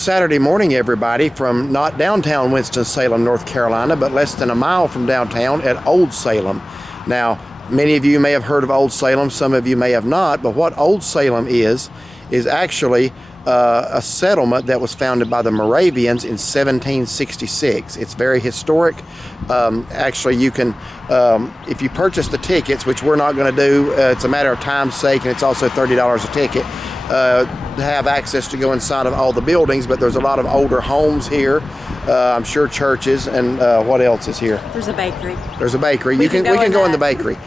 Saturday morning, everybody, from not downtown Winston-Salem, North Carolina, but less than a mile from downtown at Old Salem. Now, many of you may have heard of Old Salem, some of you may have not, but what Old Salem is actually a settlement that was founded by the Moravians in 1766. It's very historic. Actually, you can, if you purchase the tickets, which we're not going to do, it's a matter of time's sake, and it's also $30 a ticket, have access to go inside of all the buildings, but there's a lot of older homes here. I'm sure churches, and what else is here? There's a bakery. There's a bakery. We can go in the bakery.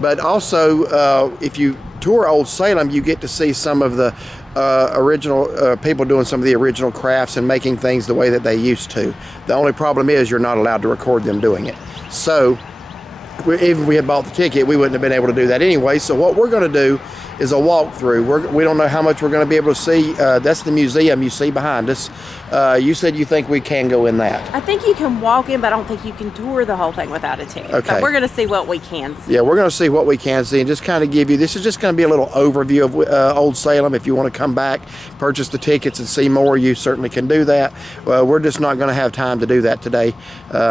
But also, if you tour Old Salem, you get to see some of the original people doing some of the original crafts and making things the way that they used to. The only problem is you're not allowed to record them doing it. So even if we had bought the ticket, we wouldn't have been able to do that anyway. So what we're going to do is a walkthrough. We don't know how much we're going to be able to see. That's the museum you see behind us. You said you think we can go in that. I think you can walk in, but I don't think you can tour the whole thing without a ticket. Okay. But we're going to see what we can see. Yeah, we're going to see what we can see and just kind of give you, this is just going to be a little overview of Old Salem. If you want to come back, purchase the tickets and see more, you certainly can do that. We're just not going to have time to do that today,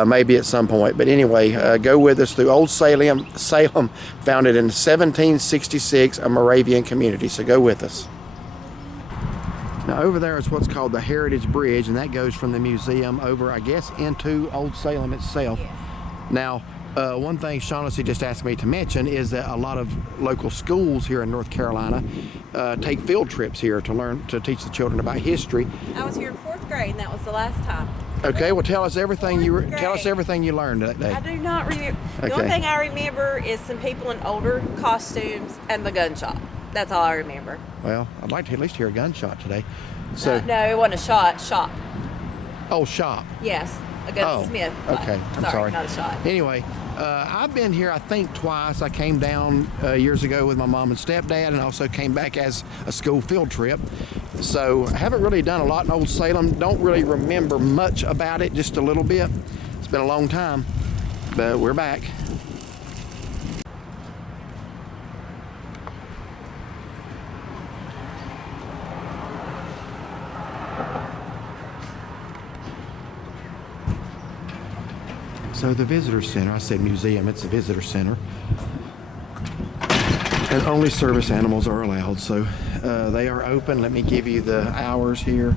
maybe at some point. But anyway, go with us through Old Salem, founded in 1766, a Moravian community. So go with us. Now over there is what's called the Heritage Bridge, and that goes from the museum over, I guess, into Old Salem itself. Yes. Now, one thing Shaughnessy just asked me to mention is that a lot of local schools here in North Carolina take field trips here to teach the children about history. I was here in 4th grade, and that was the last time. Okay, well tell us everything you learned that day. I do not remember. Okay. The only thing I remember is some people in older costumes and the gun shop. That's all I remember. Well, I'd like to at least hear a gunshot today. So no, it wasn't a shot. Shop. Oh, shop. Yes, a gunsmith. Okay, I'm sorry. Not a shot. Anyway, I've been here I think twice. I came down years ago with my mom and stepdad, and also came back as a school field trip. So I haven't really done a lot in Old Salem. Don't really remember much about it, just a little bit. It's been a long time, but we're back. So the visitor center, I said museum, it's a visitor center. And only service animals are allowed, so they are open. Let me give you the hours here.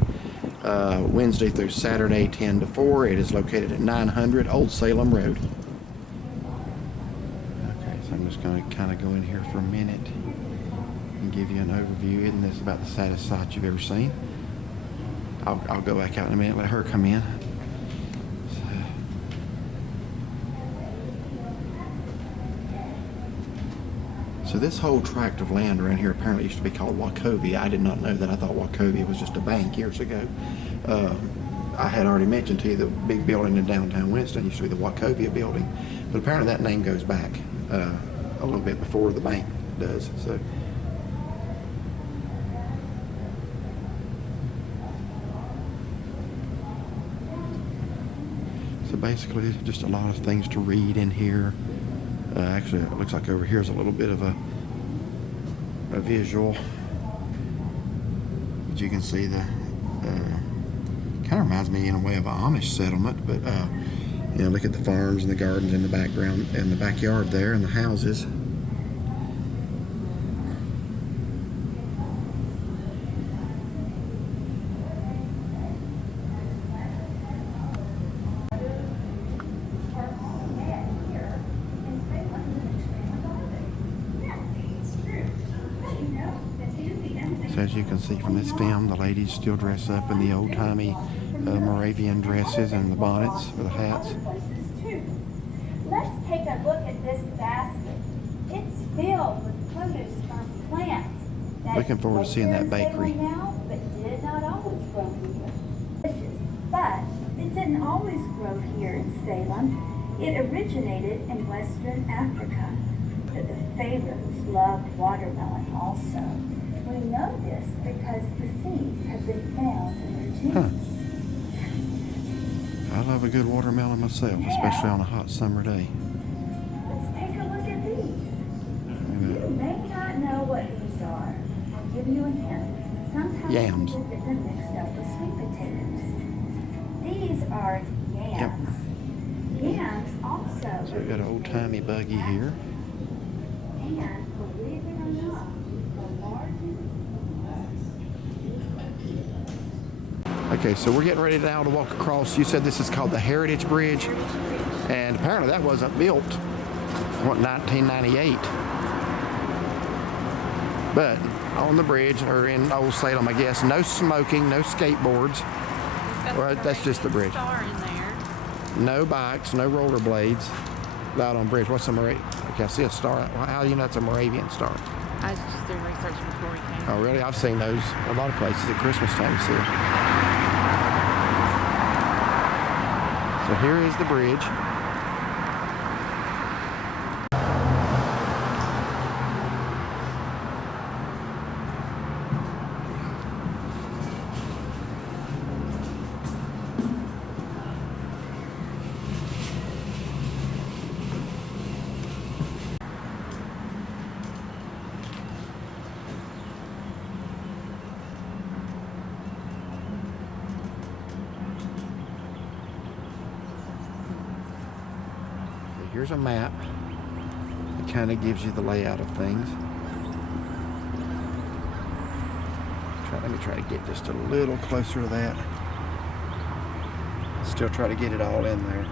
Wednesday through Saturday, 10 to 4. It is located at 900 Old Salem Road. Okay, so I'm just going to kind of go in here for a minute and give you an overview. Isn't this about the saddest sight you've ever seen? I'll go back out in a minute, let her come in. So this whole tract of land around here apparently used to be called Wachovia. I did not know that. I thought Wachovia was just a bank years ago. I had already mentioned to you the big building in downtown Winston used to be the Wachovia building, but apparently that name goes back a little bit before the bank does. So basically just a lot of things to read in here. Actually, it looks like over here is a little bit of a visual. But you can see the kind of reminds me in a way of an Amish settlement. But you know, look at the farms and the gardens in the background and the backyard there and the houses. As you can see from this film, the ladies still dress up in the old-timey Moravian dresses and the bonnets or the hats. Let's take a look at this basket. It's filled with produce from plants. Looking forward to seeing that bakery. Now, but did not always grow here. But it didn't always grow here in Salem. It originated in Western Africa. The Pharaohs loved watermelon also. We know this because the seeds have been found in their tombs. I love a good watermelon myself, especially on a hot summer day. Let's take a look at these. You may not know what these are. I'll give you a hint. Sometimes yams. they're mixed up with sweet We got an old-timey buggy here. And believe it or not, the largest. Okay, so we're getting ready now to walk across. You said this is called the Heritage Bridge, and apparently that wasn't built, what, 1998. But on the bridge, or in Old Salem, I guess, no smoking, no skateboards. Well, that's just the bridge. Star in there. No bikes, no rollerblades. Out on bridge. What's a Moravian? Okay, I see a star. How do you know it's a Moravian star? I was just doing research before we came. Oh, really? I've seen those a lot of places at Christmas time. You see them. So here is the bridge. Here's a map. It kind of gives you the layout of things. Let me try to get just a little closer to that. Still try to get it all in there.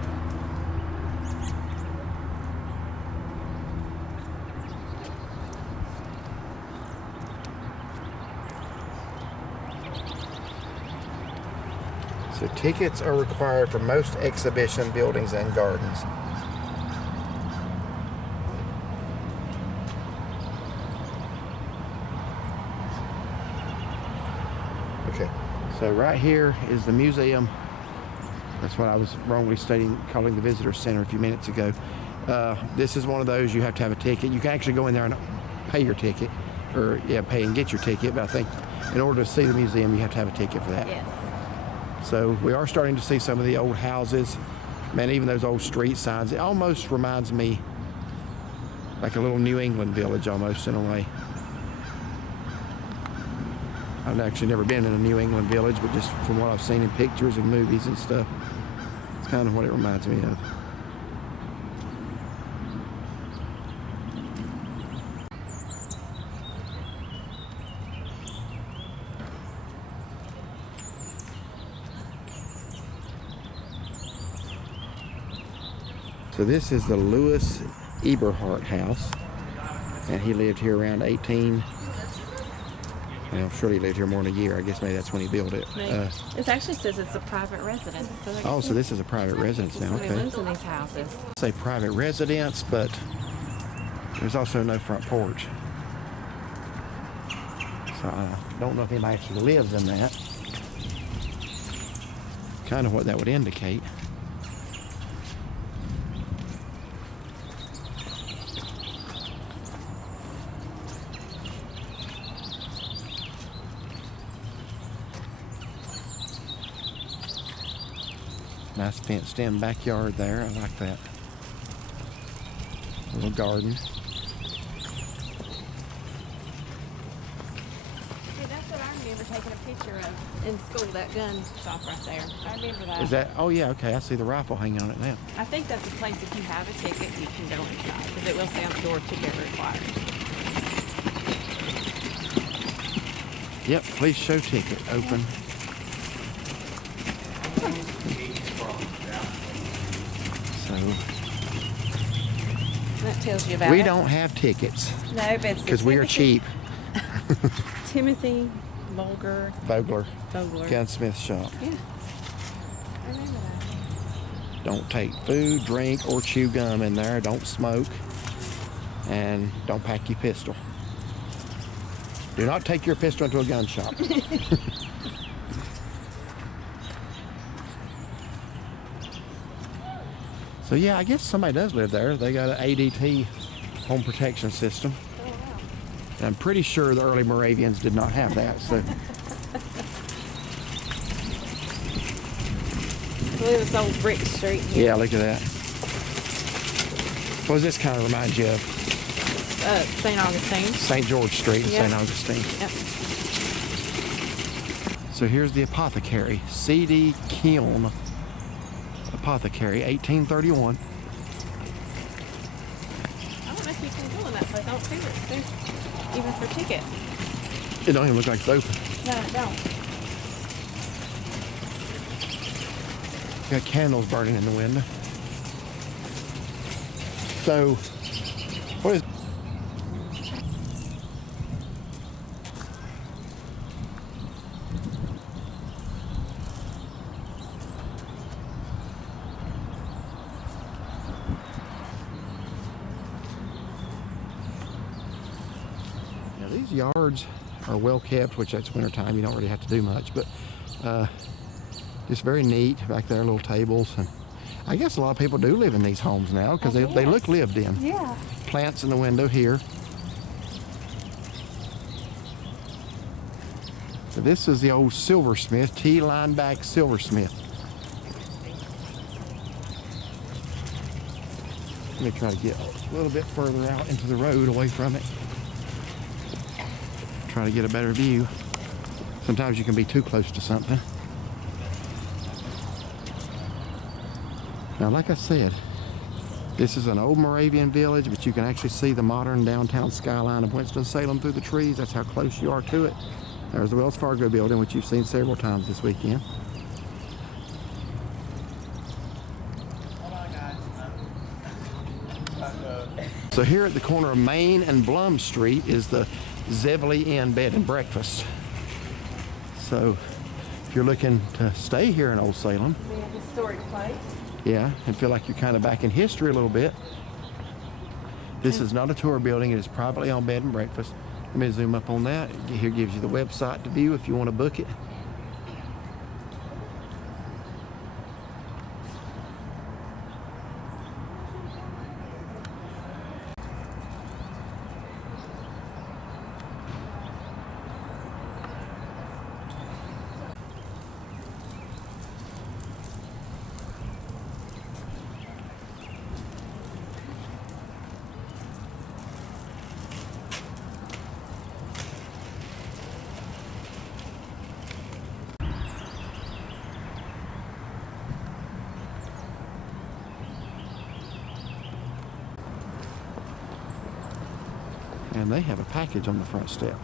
So tickets are required for most exhibition buildings and gardens. Okay, so right here is the museum. That's what I was wrongly calling the visitor center a few minutes ago. This is one of those you have to have a ticket. You can actually go in there and pay your ticket, or pay and get your ticket, but I think in order to see the museum you have to have a ticket for that. Yes. So we are starting to see some of the old houses. Man, even those old street signs, it almost reminds me like a little New England village almost in a way. I've actually never been in a New England village, but just from what I've seen in pictures and movies and stuff, it's kind of what it reminds me of. So this is the Louis Eberhart house, and he lived here around 18. Well, surely he lived here more than a year. I guess maybe that's when he built it. It actually says it's a private residence. So this is a private residence now. Somebody Okay. lives in these houses. Say private residence, but there's also no front porch. So I don't know if anybody actually lives in that. Kind of what that would indicate. Nice fenced in backyard there. I like that. Little garden. See, that's what I remember taking a picture of in school, that gun shop right there. I remember that. Is that? Oh yeah, okay. I see the rifle hanging on it now. I think that's a place, if you have a ticket, you can go inside, because it will say on the door, ticket required. Yep, please show ticket. Open. So That tells you about we it. don't have tickets No, but it's because we are cheap. Timothy Vogler Gunsmith shop. Yeah. I remember that. Don't take food, drink, or chew gum in there. Don't smoke. And don't pack your pistol. Do not take your pistol into a gun shop. So yeah, I guess somebody does live there. They got an ADT home protection system. Oh, wow. And I'm pretty sure the early Moravians did not have that. So Look at this old brick street here. yeah, look at that. What does this kind of remind you of? St. Augustine. St. George Street in Yep. St. Augustine. Yep. So here's the apothecary, CDK Apothecary, 1831. people doing that place. I don't see it. There's even for tickets. It don't even look like it's open. No, it don't. Got candles burning in the window. So, what is... Now these yards are well kept, which that's wintertime, you don't really have to do much, but just very neat. Back there, little tables, and I guess a lot of people do live in these homes now because they look lived in. Yeah. Plants in the window here. So this is the old silversmith, T-line back silversmith. Let me try to get a little bit further out into the road away from it. Try to get a better view. Sometimes you can be too close to something. Now, like I said, this is an old Moravian village, but you can actually see the modern downtown skyline of Winston-Salem through the trees. That's how close you are to it. There's the Wells Fargo building, which you've seen several times this weekend. So here at the corner of Main and Blum Street is the Zevs Bed and Breakfast. So if you're looking to stay here in Old Salem, We have a historic place. yeah, and feel like you're kind of back in history a little bit. This is not a tour building, it is privately owned bed and breakfast. Let me zoom up on that. Here gives you the website to view if you want to book it. And they have a package on the front step.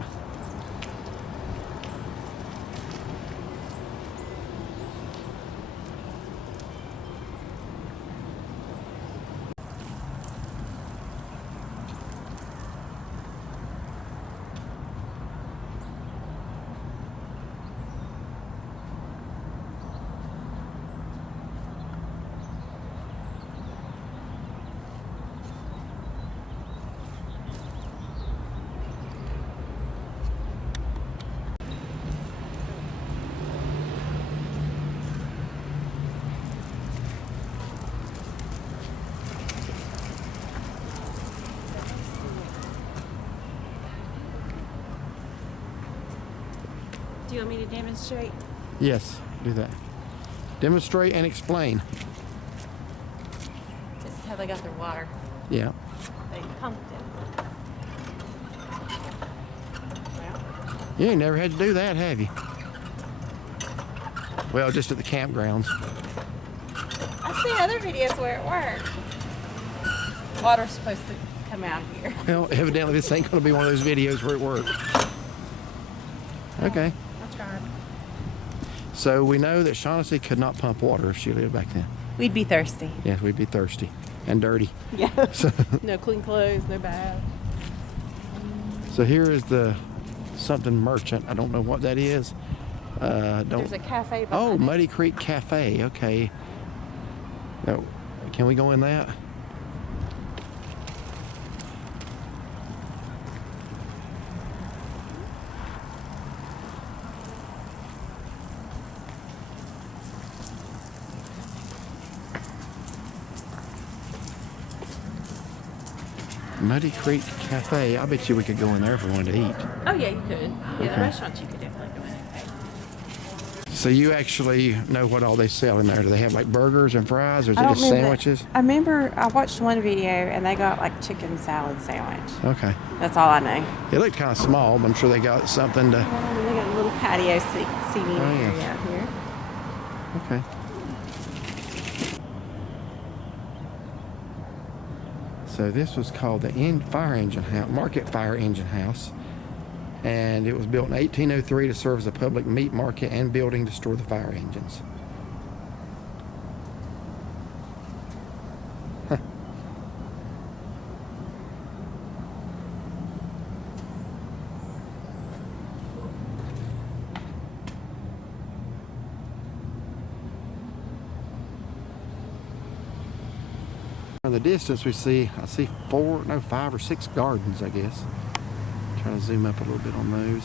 Do you want me to demonstrate? Yes, do that. Demonstrate and explain. This is how they got their water. Yeah. They pumped it. Well, You ain't never had to do that, have you? Well, just at the campgrounds. I've seen other videos where it worked. Water's supposed to come out here. Well, evidently this ain't going to be one of those videos where it worked. Okay. I'll try. So we know that Shaughnessy could not pump water if she lived back then. We'd be thirsty. Yes, we'd be thirsty and dirty. Yeah. So, No clean clothes, no bath. so here is the something merchant. I don't know what that is. There's a cafe behind Oh, it. Muddy Creek Cafe. Okay. No, can we go in that? Muddy Creek Cafe. I bet you we could go in there if we wanted to eat. Oh yeah, you could. Yeah, Okay. the restaurants you could definitely go in. So you actually know what all they sell in there? Do they have like burgers and fries, or is it I don't just remember sandwiches? I remember I watched one video and they got like chicken salad sandwich. Okay. That's all I know. It looked kind of small, but I'm sure they got something to. And they got a little patio seating Oh, yeah. area out here. Okay. So this was called the Fire Engine House, Market Fire Engine House. And it was built in 1803 to serve as a public meat market and building to store the fire engines. In the distance I see 5 or 6 gardens, I guess. Trying to zoom up a little bit on those.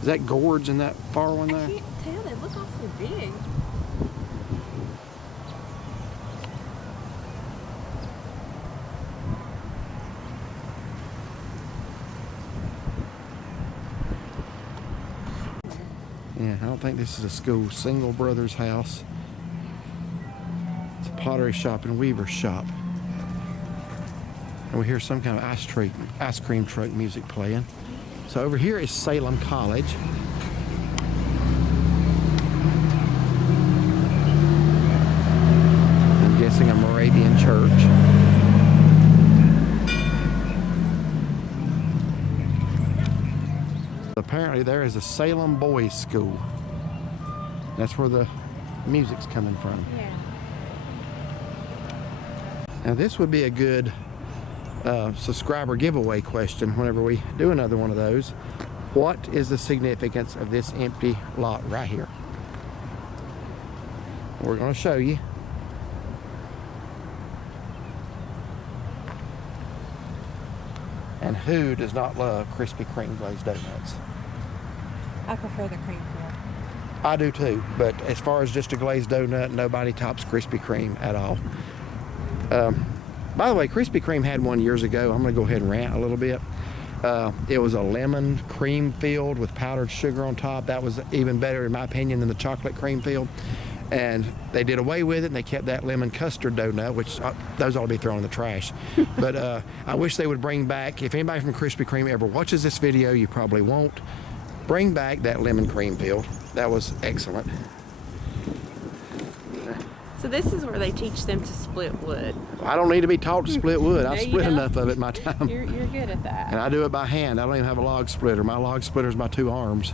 Is that gorge in that far one there? I can't tell, they look awfully big. Yeah, I don't think this is a school. Single Brothers House. It's a pottery shop and weaver shop. And we hear some kind of ice cream truck music playing. So over here is Salem College. I'm guessing a Moravian church. Apparently there is a Salem Boys School. That's where the music's coming from. Yeah. Now this would be a good subscriber giveaway question whenever we do another one of those. What is the significance of this empty lot right here? We're going to show you. And who does not love Krispy Kreme glazed donuts? I prefer the cream filled. I do too, but as far as just a glazed donut, nobody tops Krispy Kreme at all. By the way, Krispy Kreme had one years ago. I'm going to go ahead and rant a little bit. It was a lemon cream filled with powdered sugar on top. That was even better, in my opinion, than the chocolate cream filled. And they did away with it, and they kept that lemon custard donut, which those ought to be thrown in the trash. But I wish they would bring back, if anybody from Krispy Kreme ever watches this video, you probably won't, bring back that lemon cream filled. That was excellent. So this is where they teach them to split wood. I don't need to be taught to split wood. I've No, you split don't. enough of it in my time. You're good at that. And I do it by hand. I don't even have a log splitter. My log splitter is my 2 arms.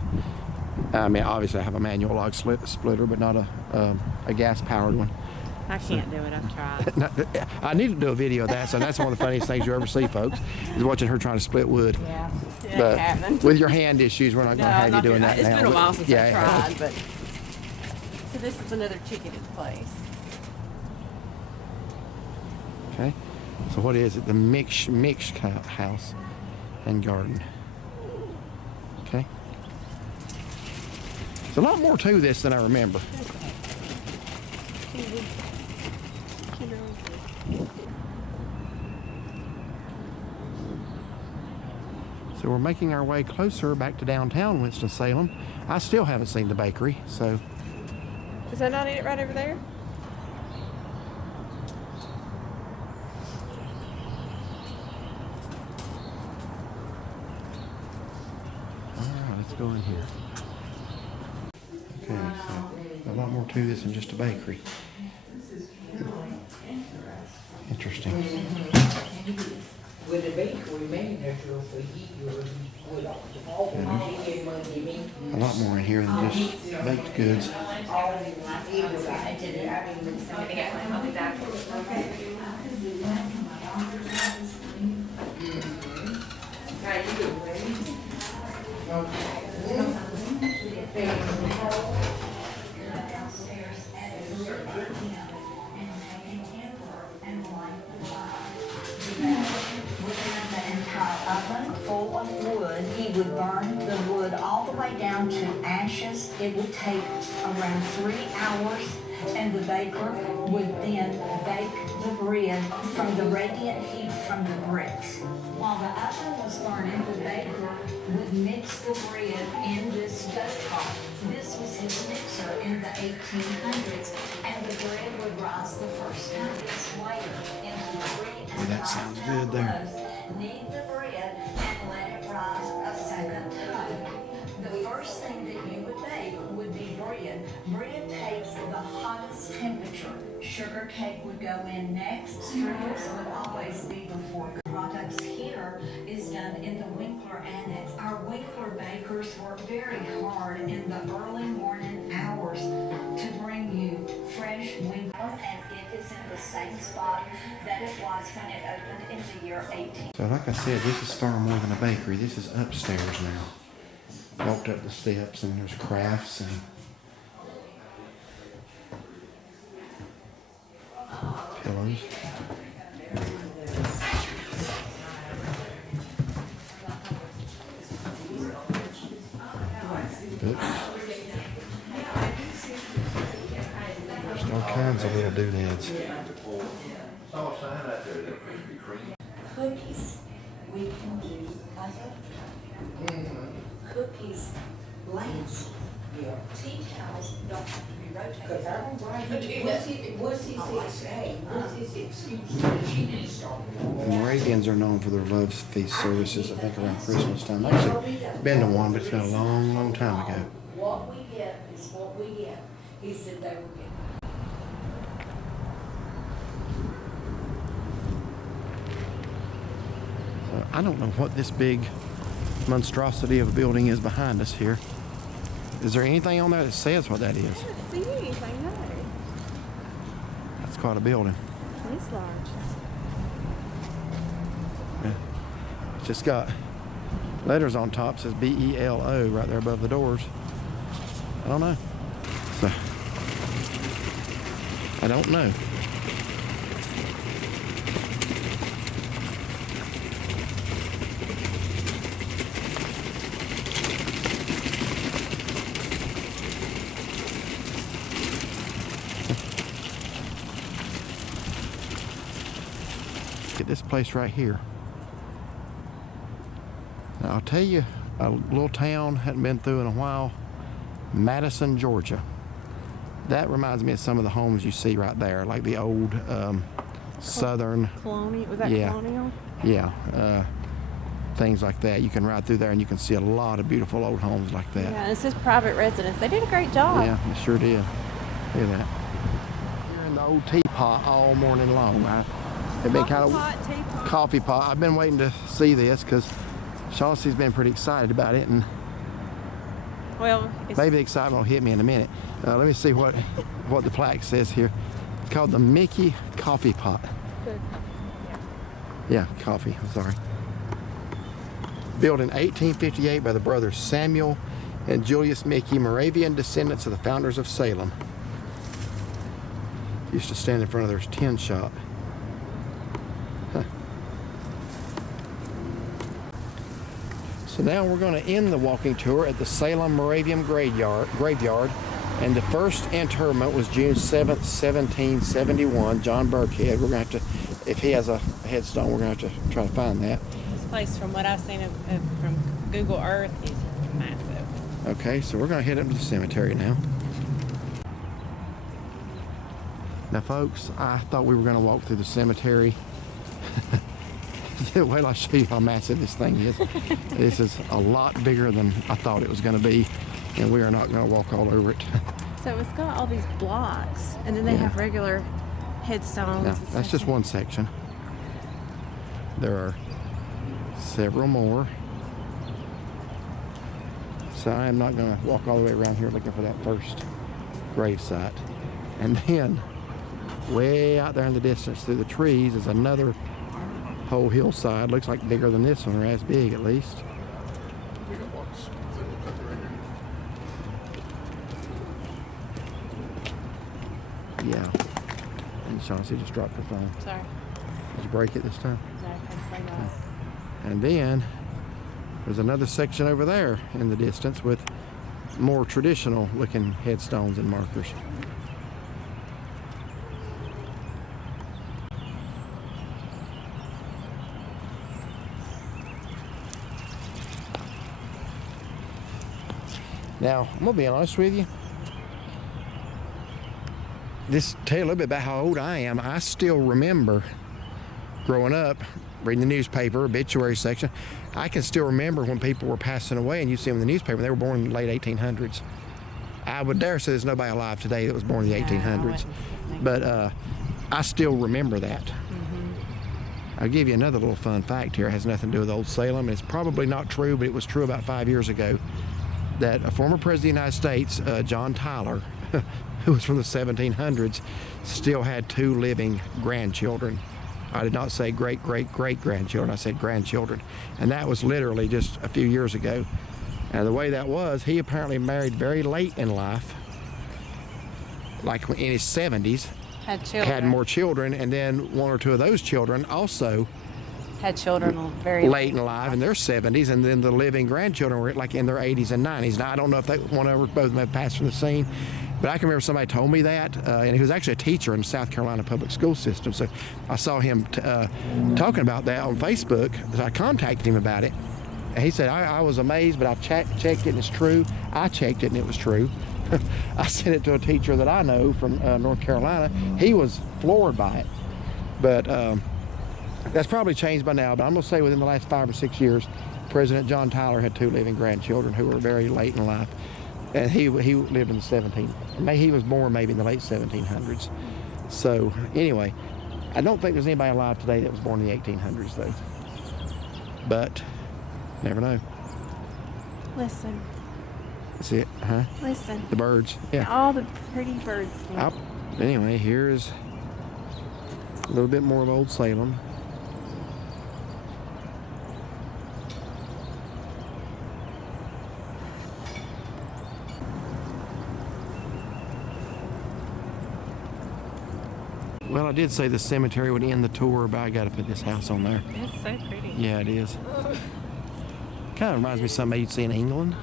I mean, obviously I have a manual log splitter, but not a gas-powered one. I can't do it, I've tried. I need to do a video of that, so that's one of the funniest things you ever see, folks, is watching her trying to split wood. Yeah, But happening. with your hand issues, we're not going to have you doing that it's now. been a while since Yeah, I it tried, has. but... So this is another ticketed place. Okay, so what is it? The mixed house and garden. Okay. There's a lot more to this than I remember. So we're making our way closer back to downtown Winston-Salem. I still haven't seen the bakery, so... Is that not it right over there? Alright, let's go in here. Okay, so a lot more to this than just a bakery. Interesting. With the bakery manager for years, with all the A lot more in here than just baked goods. Oven full of wood. He would burn the wood all the way down to ashes. It would take around 3 hours, and the baker would then bake the bread from the radiant heat from the bricks. While the oven was burning, the baker would mix the bread in this dough pot. This was his mixer in the 1800s, and the bread would rise the first time. Later, into 3 Well, that sounds good there. Knead the bread and let it rise a second time. The first thing that you would bake would be bread. Bread takes the hottest lowest temperature. Sugar cake would go in next. Strudels would always be before. Products here is done in the Winkler Annex. Our Winkler bakers work very hard in the early morning hours to bring you fresh Winkler, and it is in the same spot that it was when it opened in the year 18. So like I said, this is far more than a bakery. This is upstairs now. Walked up the steps and there's crafts and pillows. Books. There's all kinds of little doodads. Cookies, we can do cookies, lamps, tea towels don't have to be rotated. What's his excuse that she didn't start? The Moravians are known for their love feast services, I think around Christmas time. I've actually been to one, but it's been a long, long time ago. What we get is what we get. He said they were getting. So I don't know what this big monstrosity of a building is behind us here. Is there anything on there that says what that is? I don't see anything, no. That's quite a building. It's large. Yeah. It's just got letters on top, says B-E-L-O right there above the doors. I don't know. So, I don't know. Get this place right here. Now I'll tell you a little town hadn't been through in a while. Madison, Georgia. That reminds me of some of the homes you see right there, like the old southern. Colonial, was that Yeah. colonial? Yeah, things like that. You can ride through there and you can see a lot of beautiful old homes like that. Yeah, it's just private residence. They did a great job. Yeah, it sure did. Look at that. Here in the old teapot all morning long. I've been kind of Teapot. coffee pot. I've been waiting to see this because Shauncey's been pretty excited about it, and Well, it's maybe the excitement will hit me in a minute. Let me see what the plaque says here. It's called the Mickey Coffee Pot. good. Yeah, coffee. I'm sorry. Built in 1858 by the brothers Samuel and Julius Mickey, Moravian descendants of the founders of Salem. Used to stand in front of their tin shop. Huh. So now we're going to end the walking tour at the Salem Moravian graveyard. And the first interment was June 7th, 1771. John Burkhead. We're going to have to, if he has a headstone, we're going to have to try to find that. This place, from what I've seen from Google Earth, is massive. Okay, so we're going to head up to the cemetery now. Now, folks, I thought we were going to walk through the cemetery. Wait till I show you how massive this thing is. This is a lot bigger than I thought it was going to be, and we are not going to walk all over it. So it's got all these blocks, and then they have regular headstones. Now, and that's stuff. just one section. There are several more. So I am not going to walk all the way around here looking for that first grave site. And then, way out there in the distance through the trees is another whole hillside. Looks like bigger than this one, or as big at least. Yeah. And Chauncey just dropped her phone. Sorry. Did you break it this time? No, thankfully not. And then there's another section over there in the distance with more traditional looking headstones and markers. Now, I'm gonna be honest with you. This tell you a little bit about how old I am. I still remember growing up, reading the newspaper, obituary section. I can still remember when people were passing away and you see them in the newspaper, they were born in the late 1800s. I would dare say there's nobody alive today that was born in the 1800s. But I still remember that. I'll give you another little fun fact here. It has nothing to do with Old Salem. It's probably not true, but it was true about 5 years ago, that a former president of the United States, John Tyler, who was from the 1700s, still had 2 living grandchildren. I did not say great-great-great-grandchildren. I said grandchildren. And that was literally just a few years ago. And the way that was, he apparently married very late in life, like in his 70s, had more children, and then 1 or 2 of those children also Had children very late in life in their 70s, and then the living grandchildren were like in their 80s and 90s. Now I don't know if they both of them have passed from the scene, but I can remember somebody told me that, and he was actually a teacher in the South Carolina public school system. So I saw him talking about that on Facebook. So I contacted him about it, and he said, I was amazed, but I've checked it and it's true. I checked it and it was true. I sent it to a teacher that I know from North Carolina. He was floored by it. But that's probably changed by now. But I'm going to say within the last 5 or 6 years, President John Tyler had 2 living grandchildren who were very late in life. And he lived in the 1700s. He was born maybe in the late 1700s. So anyway, I don't think there's anybody alive today that was born in the 1800s though. But never know. Listen. That's it, huh? Listen. The birds, yeah. All the pretty birds. Anyway, here's a little bit more of Old Salem. Well, I did say the cemetery would end the tour, but I got to put this house on there. It's so pretty. Yeah, it is. Kind of reminds me of something you'd see in England.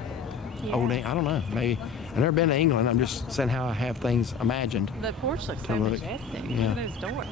I don't know, maybe. I've never been to England. I'm just saying how I have things imagined. The porch looks To so look. majestic. Yeah. Look at those doors.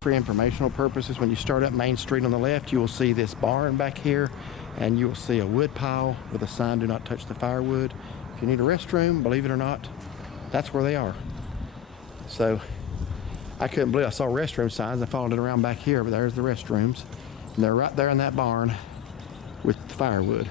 For informational purposes, when you start up Main Street on the left, you will see this barn back here, and you will see a wood pile with a sign, "Do not touch the firewood." If you need a restroom, believe it or not, that's where they are. So I couldn't believe I saw restroom signs. I followed it around back here, but there's the restrooms. And they're right there in that barn with the firewood.